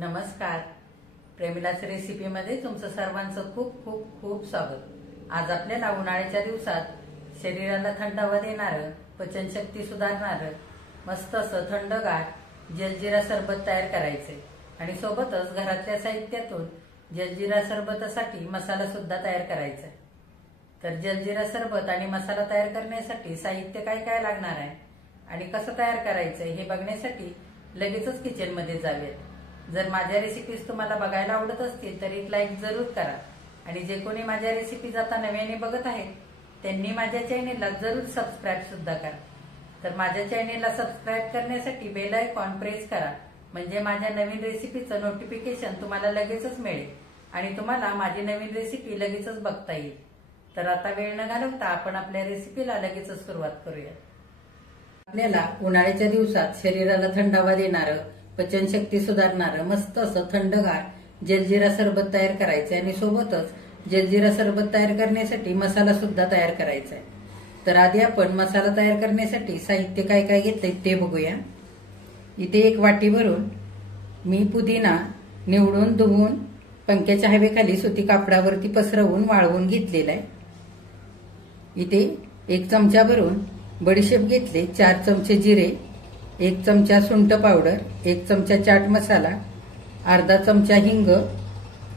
नमस्कार. प्रेमिलाच रेसिपीमध्ये तुमचं सर्वांचं खूप खूप खूप स्वागत. आज आपल्याला उन्हाळ्याच्या दिवसात शरीराला थंडावा देणारं, पचनशक्ती सुधारणारं मस्त असं थंडगार जलजिरा सरबत तयार करायचंय आणि सोबतच घरातल्या साहित्यातून जलजिरा सरबतासाठी मसाला सुद्धा तयार करायचा आहे. तर जलजिरा सरबत आणि मसाला तयार करण्यासाठी साहित्य काय काय लागणार आहे आणि कसं तयार करायचंय हे बघण्यासाठी लगेचच किचनमध्ये जाऊयात. जर माझ्या रेसिपीज तुम्हाला बघायला आवडत असतील तर एक लाईक जरूर करा आणि जे कोणी माझ्या रेसिपीज आता नव्याने बघत आहेत त्यांनी माझ्या चॅनेलला जरूर सबस्क्राईब सुद्धा करा. तर माझ्या चॅनेलला सबस्क्राईब करण्यासाठी बेल आयकॉन प्रेस करा, म्हणजे माझ्या नवीन रेसिपीचं नोटिफिकेशन तुम्हाला लगेचच मिळेल आणि तुम्हाला माझी नवीन रेसिपी लगेचच बघता येईल. तर आता वेळ न घालवता आपण आपल्या रेसिपीला लगेचच सुरुवात करूया. आपल्याला उन्हाळ्याच्या दिवसात शरीराला थंडावा देणारं, पचनशक्ती सुधारणारं मस्त असं थंडगार जलजिरा सरबत तयार करायचंय आणि सोबतच जलजिरा सरबत तयार करण्यासाठी मसाला सुद्धा तयार करायचा आहे. तर आधी आपण मसाला तयार करण्यासाठी साहित्य काय काय घेतलंय ते बघूया. इथे एक वाटी भरून मी पुदिना निवडून धुवून पंख्याच्या हवेखाली सुती कापडावरती पसरवून वाळवून घेतलेला आहे. इथे एक चमचा भरून बडीशेप घेतले, 4 चमचे जिरे, 1 चमचा सुंठ पावडर, 1 चमचा चाट मसाला, अर्धा चमचा हिंग,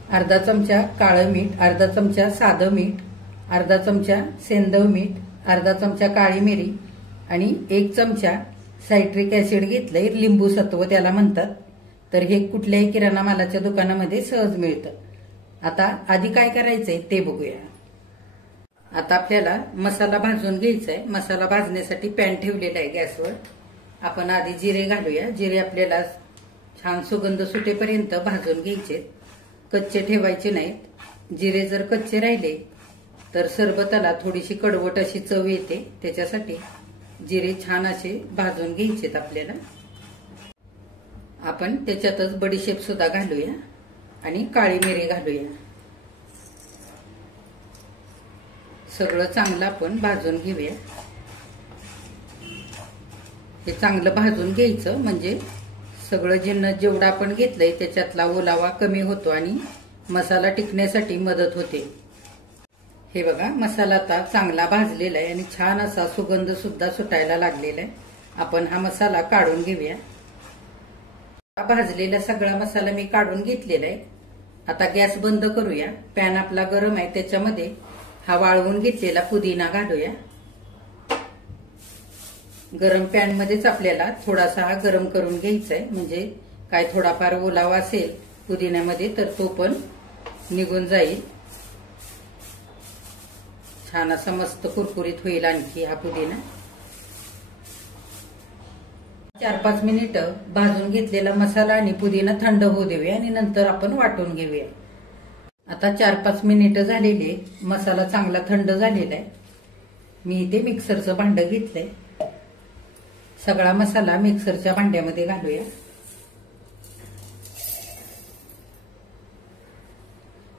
अर्धा चमचा काळं मीठ, अर्धा चमचा साधं मीठ, अर्धा चमचा सेंदव मीठ, अर्धा चमचा काळी मिरी आणि 1 चमचा सायट्रिक ऍसिड घेतलंय, लिंबू सत्व त्याला म्हणतात. तर हे कुठल्याही किराणा मालाच्या दुकानामध्ये सहज मिळतं. आता आधी काय करायचंय ते बघूया. आता आपल्याला मसाला भाजून घ्यायचा आहे. मसाला भाजण्यासाठी पॅन ठेवलेला आहे गॅसवर. आपण आधी जिरे घालूया. जिरे आपल्याला छान सुगंध सुटेपर्यंत भाजून घ्यायचे, कच्चे ठेवायचे नाहीत. जिरे जर कच्चे राहिले तर सरबताला थोडीशी कडवट अशी चव येते, त्याच्यासाठी जिरे छान असे भाजून घ्यायचेत आपल्याला. आपण त्याच्यातच बडीशेप सुद्धा घालूया आणि काळी मिरी घालूया. सगळं चांगलं आपण भाजून घेऊया. हे चांगलं भाजून घ्यायचं म्हणजे सगळं जिन्नस जेवढा आपण घेतलंय त्याच्यातला ओलावा कमी होतो आणि मसाला टिकण्यासाठी मदत होते. हे बघा, मसाला आता चांगला भाजलेला आहे आणि छान असा सुगंध सुद्धा सुटायला लागलेला आहे. आपण हा मसाला काढून घेऊया. भाजलेला सगळा मसाला मी काढून घेतलेला आहे. आता गॅस बंद करूया. पॅन आपला गरम आहे, त्याच्यामध्ये हा वाळवून घेतलेला पुदिना घालूया. गरम पॅन मध्येच आपल्याला थोडासा हा गरम करून घ्यायचा आहे, म्हणजे काय थोडाफार ओलावा असेल पुदिन्यामध्ये तर तो पण निघून जाईल. छान असा मस्त कुरकुरीत होईल आणखी हा पुदिना. 4-5 मिनिटं भाजून घेतलेला मसाला आणि पुदिना थंड होऊ देऊया आणि नंतर आपण वाटून घेऊया. आता 4-5 मिनिटं झालेले, मसाला चांगला थंड झालेला आहे. मी इथे मिक्सरचं भांडं घेतलंय. सगळा मसाला मिक्सरच्या भांड्यामध्ये घालूया.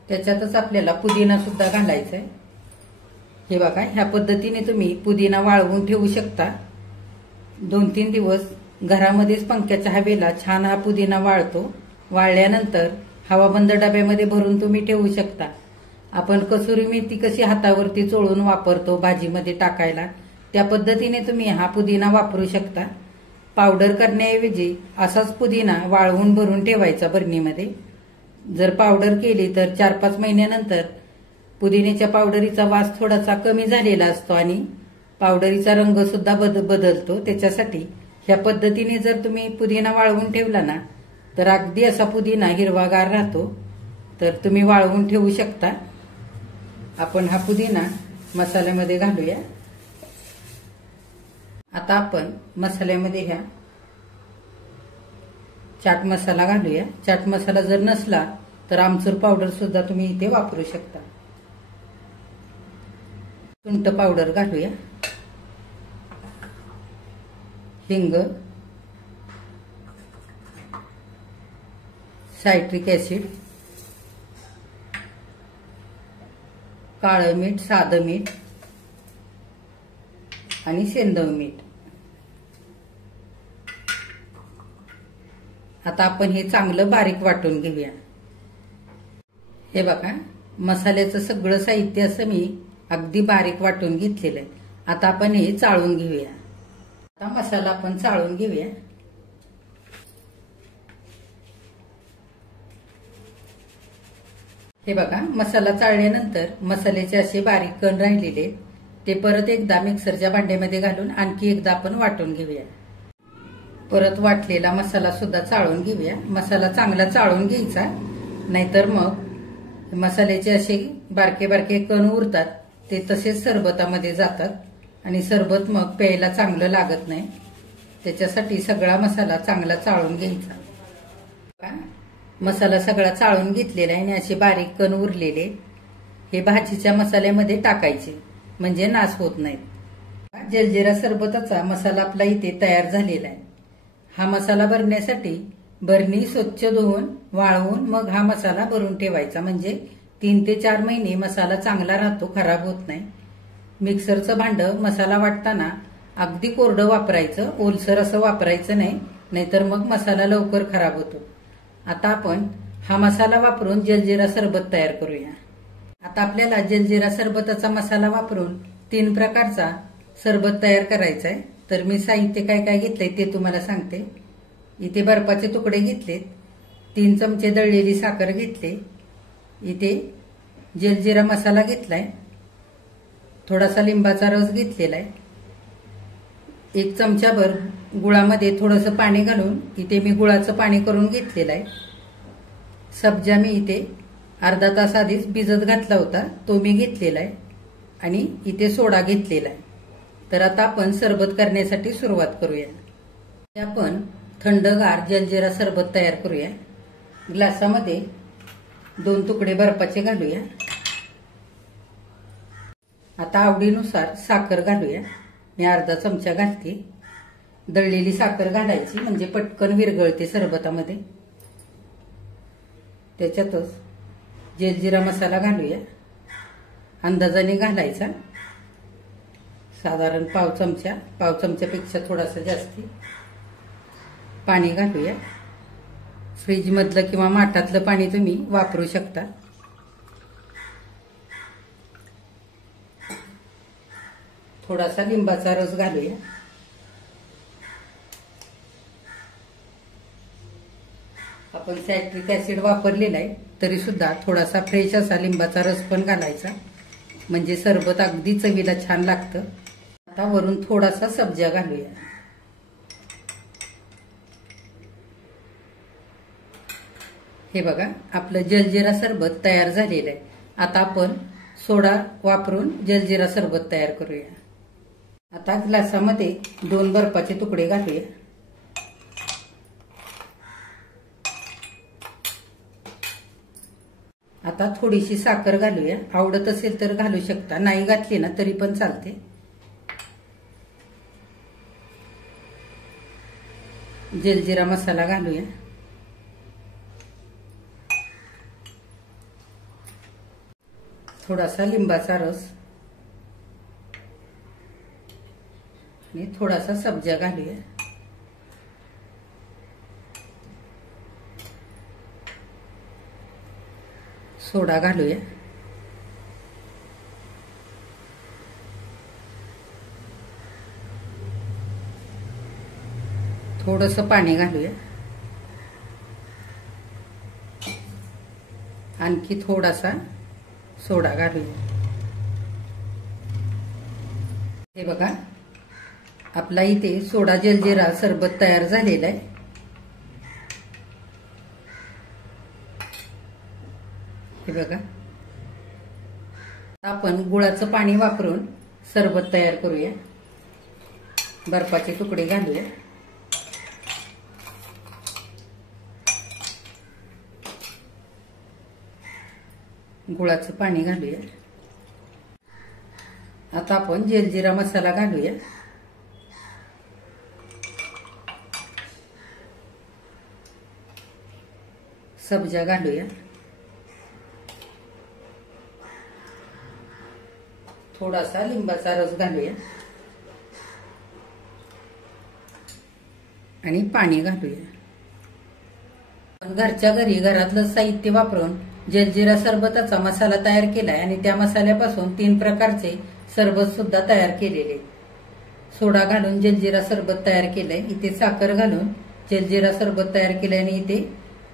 त्याच्यातच आपल्याला पुदिना सुद्धा घालायचा आहे. हे बघा, ह्या पद्धतीने तुम्ही पुदिना वाळवून ठेवू शकता. 2-3 दिवस घरामध्येच पंख्याच्या हवेला छान हा पुदिना वाळतो. वाळल्यानंतर हवाबंद डब्यामध्ये भरून तुम्ही ठेवू शकता. आपण कसुरी मेथी कशी हातावरती चोळून वापरतो भाजीमध्ये टाकायला, त्या पद्धतीने तुम्ही हा पुदिना वापरू शकता. पावडर करण्याऐवजी असाच पुदिना वाळवून भरून ठेवायचा बरणीमध्ये. जर पावडर केली तर 4-5 महिन्यानंतर पुदिन्याच्या पावडरीचा वास थोडासा कमी झालेला असतो आणि पावडरीचा रंग सुद्धा बदलतो. त्याच्यासाठी ह्या पद्धतीने जर तुम्ही पुदिना वाळवून ठेवला ना तर अगदी असा पुदिना हिरवागार राहतो. तर तुम्ही वाळवून ठेवू शकता. आपण हा पुदिना मसाल्यामध्ये घालूया. आता आपण मसाल्यामध्ये ह्या चाट मसाला घालूया. चाट मसाला जर नसला तर आमचूर पावडर सुद्धा तुम्ही इथे वापरू शकता. सुंठ पावडर घालूया. हिंग, सायट्रिक ऍसिड, काळं मीठ, साधं मीठ आणि सेंदव मीठ आता आपण हे चांगलं बारीक वाटून घेऊया। हे बघा, मसाल्याचं सगळं साहित्य असं मी अगदी बारीक वाटून घेतलेलं आहे। आता आपण हे चाळून घेऊया। आता मसाला आपण चाळून घेऊया। हे बघा, मसाला चाळल्यानंतर मसाल्याचे असे बारीक कण राहिलेले ते परत एकदा मिक्सरच्या भांड्यामध्ये घालून आणखी एकदा आपण वाटून घेऊया। परत वाटलेला मसाला सुद्धा चाळून घेऊया। मसाला चांगला चाळून घ्यायचा, नाहीतर मग मसाल्याचे असे बारके बारके कण उरतात, ते तसेच सरबतामध्ये जातात आणि सरबत मग प्यायला चांगलं लागत नाही। त्याच्यासाठी सगळा मसाला चांगला चाळून घ्यायचा। मसाला सगळा चाळून घेतलेला आहे आणि असे बारीक कण उरलेले हे भाजीच्या मसाल्यामध्ये टाकायचे, म्हणजे नास होत नाहीत। जलजिरा सरबताचा मसाला आपला इथे तयार झालेला आहे। हा मसाला भरण्यासाठी बरणी स्वच्छ धुवून वाळवून मग हा मसाला भरून ठेवायचा, म्हणजे 3 ते 4 महिने मसाला चांगला राहतो, खराब होत नाही। मिक्सरचं भांडं मसाला वाटताना अगदी कोरडं वापरायचं, ओलसर असं वापरायचं नाही, नाहीतर मग मसाला लवकर खराब होतो। आता आपण हा मसाला वापरून जलजिरा सरबत तयार करूया। आता आपल्याला जलजिरा सरबताचा मसाला वापरून 3 प्रकारचा सरबत तयार करायचा आहे। तर मी साहित्य काय काय घेतलंय ते तुम्हाला सांगते। इथे बर्फाचे तुकडे घेतलेत, 3 चमचे दळलेली साखर घेतले, इथे जलजिरा मसाला घेतलाय, थोडासा लिंबाचा रस घेतलेला आहे, 1 चमचाभर गुळामध्ये थोडंसं पाणी घालून इथे मी गुळाचं पाणी करून घेतलेलं आहे। सब्जा मी इथे अर्धा तास आधीच भिजत घातला होता, तो मी घेतलेला आहे आणि इथे सोडा घेतलेला आहे। तर आता आपण सरबत करण्यासाठी सुरुवात करूया। आपण थंडगार जलजिरा सरबत तयार करूया। ग्लासामध्ये 2 तुकडे बर्फाचे घालूया। आता आवडीनुसार साखर घालूया, मी अर्धा चमचा घालते। दळलेली साखर घालायची, म्हणजे पटकन विरघळते सरबतामध्ये। त्याच्यातच जलजिरा मसाला घालूया, अंदाजाने घालायचा, साधारण पाव चमच्यापेक्षा थोडासा जास्ती। पाणी घालूया, फ्रीज मधलं किंवा माठातलं पाणी तुम्ही वापरू शकता। थोडासा लिंबाचा रस घालूया। आपण सायट्रिक ऍसिड वापरलेला आहे, तरी सुद्धा थोडासा फ्रेश असा लिंबाचा रस पण घालायचा, म्हणजे सरबत अगदी चवीला छान लागतं। आता वरून थोडासा सब्जा घालूया। हे बघा, आपलं जलजिरा सरबत तयार झालेलं आहे। आता आपण सोडा वापरून जलजिरा सरबत तयार करूया। आता ग्लासामध्ये 2 बर्फाचे तुकडे घालूया। आता थोडीशी साखर घालूया, आवडत असेल तर घालू शकता, नाही घातली ना तरी पण चालते। जलजिरा मसाला घालूया, थोडासा लिंबाचा रस आणि थोडासा सब्जा घालूया। सोडा घालूया, थोडंसं पाणी घालूया, आणखी थोडासा सोडा घालूया। हे बघा, आपला इथे सोडा जलजिरा सरबत तयार झालेला आहे। हे बघा, आपण गुळाचं पाणी वापरून सरबत तयार करूया। बर्फाचे तुकडे घालूया, गुळाचं पाणी घालूया। आता आपण जलजिरा मसाला घालूया, सब्जा घालूया, थोडासा लिंबाचा रस घालूया आणि पाणी घालूया। घरच्या घरी घरातलं साहित्य वापरून जलजिरा सरबताचा मसाला तयार केलाय आणि त्या मसाल्यापासून 3 प्रकारचे सरबत सुद्धा तयार केलेले. सोडा घालून जलजिरा सरबत तयार केलंय, इथे साखर घालून जलजिरा सरबत तयार केलंय आणि इथे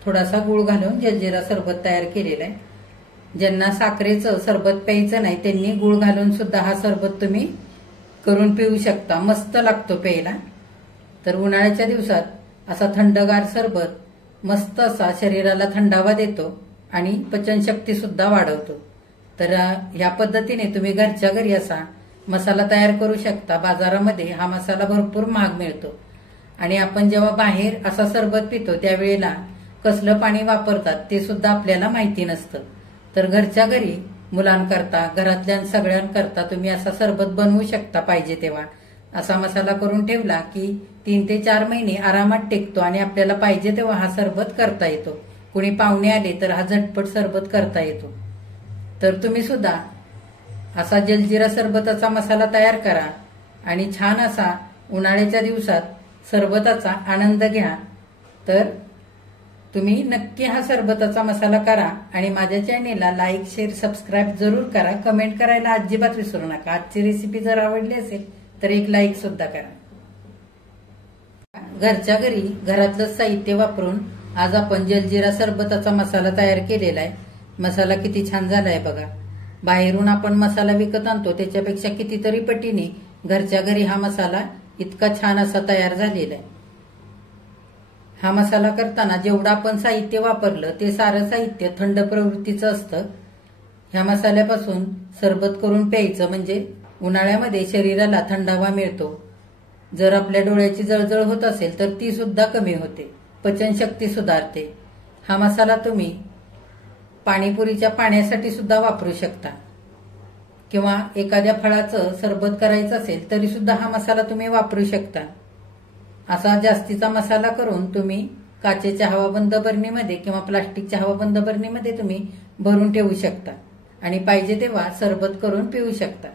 थोडासा गुळ घालून जलजिरा सरबत तयार केलेला आहे. ज्यांना साखरेचं सरबत प्यायचं नाही त्यांनी गुळ घालून सुद्धा हा सरबत तुम्ही करून पिऊ शकता. मस्त लागतो प्यायला. तर उन्हाळ्याच्या दिवसात असा थंडगार सरबत मस्त असा शरीराला थंडावा देतो आणि पचनशक्ती सुद्धा वाढवतो. तर ह्या पद्धतीने तुम्ही घरच्या घरी असा मसाला तयार करू शकता. बाजारामध्ये हा मसाला भरपूर महाग मिळतो आणि आपण जेव्हा बाहेर असा सरबत पितो त्यावेळेला कसलं पाणी वापरतात ते सुद्धा आपल्याला माहिती नसतं. तर घरच्या घरी मुलांकरता घरातल्या सगळ्यांकरता तुम्ही असा सरबत बनवू शकता. पाहिजे तेव्हा असा मसाला करून ठेवला की 3 ते 4 महिने आरामात टेकतो आणि आपल्याला पाहिजे तेव्हा हा सरबत करता येतो. कुणी पाहुणे आले तर हा झटपट सरबत करता येतो. तर तुम्ही सुद्धा असा जलजिरा सरबताचा मसाला तयार करा आणि छान असा उन्हाळ्याच्या दिवसात सरबताचा आनंद घ्या. तर तुम्ही नक्की हा सरबताचा मसाला करा आणि माझ्या चॅनेलला लाईक, शेअर, सबस्क्राईब जरूर करा. कमेंट करायला अजिबात विसरू नका. आजची रेसिपी जर आवडली असेल तर एक लाईक सुद्धा करा. घरच्या घरी घरातलं साहित्य वापरून आज आपण जलजिरा सरबताचा मसाला तयार केलेला आहे. मसाला किती छान झालाय बघा. बाहेरून आपण मसाला विकत आणतो त्याच्यापेक्षा कितीतरी पटीने घरच्या घरी हा मसाला इतका छान असा तयार झालेला आहे. हा मसाला करताना जेवढं आपण साहित्य वापरलं ते सारं साहित्य थंड प्रवृत्तीचं असतं. ह्या मसाल्यापासून सरबत करून प्यायचं म्हणजे उन्हाळ्यामध्ये शरीराला थंडावा मिळतो. जर आपल्या डोळ्याची जळजळ होत असेल तर ती सुद्धा कमी होते. पचनशक्ती सुधारते. हा मसाला तुम्ही पाणीपुरीच्या पाण्यासाठी सुद्धा वापरू शकता किंवा एखाद्या फळाचं सरबत करायचं असेल तरी सुद्धा हा मसाला तुम्ही वापरू शकता. असा जास्तीचा मसाला करून तुम्ही काचेच्या हवाबंद बरणीमध्ये किंवा प्लास्टिकच्या हवाबंद बरणीमध्ये तुम्ही भरून ठेवू शकता आणि पाहिजे तेव्हा सरबत करून पिऊ शकता.